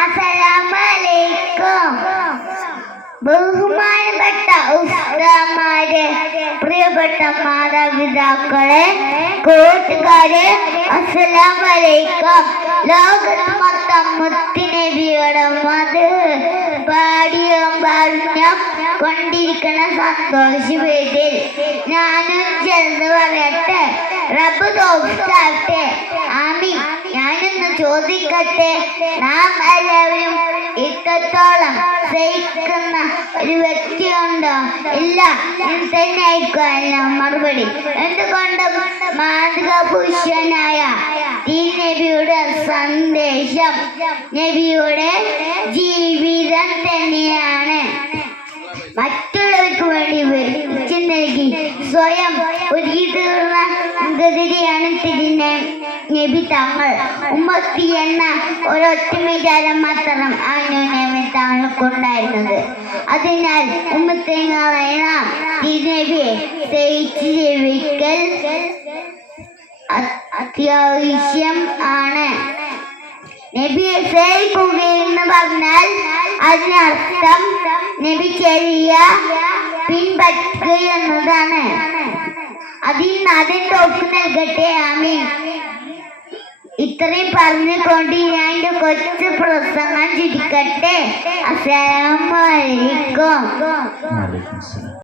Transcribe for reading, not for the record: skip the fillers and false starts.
അസ്സലാമലൈക്കും. ബഹുമാനപ്പെട്ട ഉസ്താദുമാരെ, പ്രിയപ്പെട്ട മാതാപിതാക്കളെ, കൂട്ടുകാരെ, അസ്സലാമലൈക്കും. ലോകത്ത് മൊത്തം മുത്തുനബിയുടെ മത് പാടിയും പറഞ്ഞും കൊണ്ടിരിക്കുന്ന സന്തോഷവേദിൽ ഞാനും ചെന്ന് പറയട്ടെ. റബ്ബ് തോഫിക്കാട്ടെ. ആമീൻ. ഞാനൊന്ന് ചോദിക്കട്ടെ, നാം എല്ലാവരും ഇത്രത്തോളം സഹിക്കുന്ന ഒരു വ്യക്തിയുണ്ടോ? ഇല്ല എന്ന് തന്നെ ആയിരിക്കും മറുപടി. എന്തുകൊണ്ടും മാതൃക പുരുഷനായ ഈ നബിയുടെ സന്ദേശം, നബിയുടെ ജീവിതം തന്നെയാണ് മറ്റുള്ളവർക്ക് വേണ്ടി നൽകി സ്വയം ഒരുക്കി തീർന്ന ഗതിയാണ് തിരിഞ്ഞ നബി തങ്ങൾ. ഉമ്മത്തി എന്ന ഒരൊറ്റ വിചാരം മാത്രം ആണ് നബി തങ്ങൾക്കുണ്ടായിരുന്നത്. അതിനാൽ ഉമ്മത്തിങ്ങളെ നാം തിരുനബിയെ സ്നേഹിച്ച് ജീവിക്കൽ അത്യാവശ്യം ആണ്. നബിയെ സേവിക്കുകയെന്ന് പറഞ്ഞാൽ അതിനർത്ഥം നബി ചെറിയ പിൻപറ്റുക എന്നതാണ്. അതിന് തോക്ക് നൽകട്ടെ. ആമീൻ. ഇത്രയും പറഞ്ഞുകൊണ്ട് ഞാൻ എൻ്റെ കൊച്ചു പ്രസംഗം ചുരുക്കട്ടെ. അസ്സലാമു അലൈക്കും.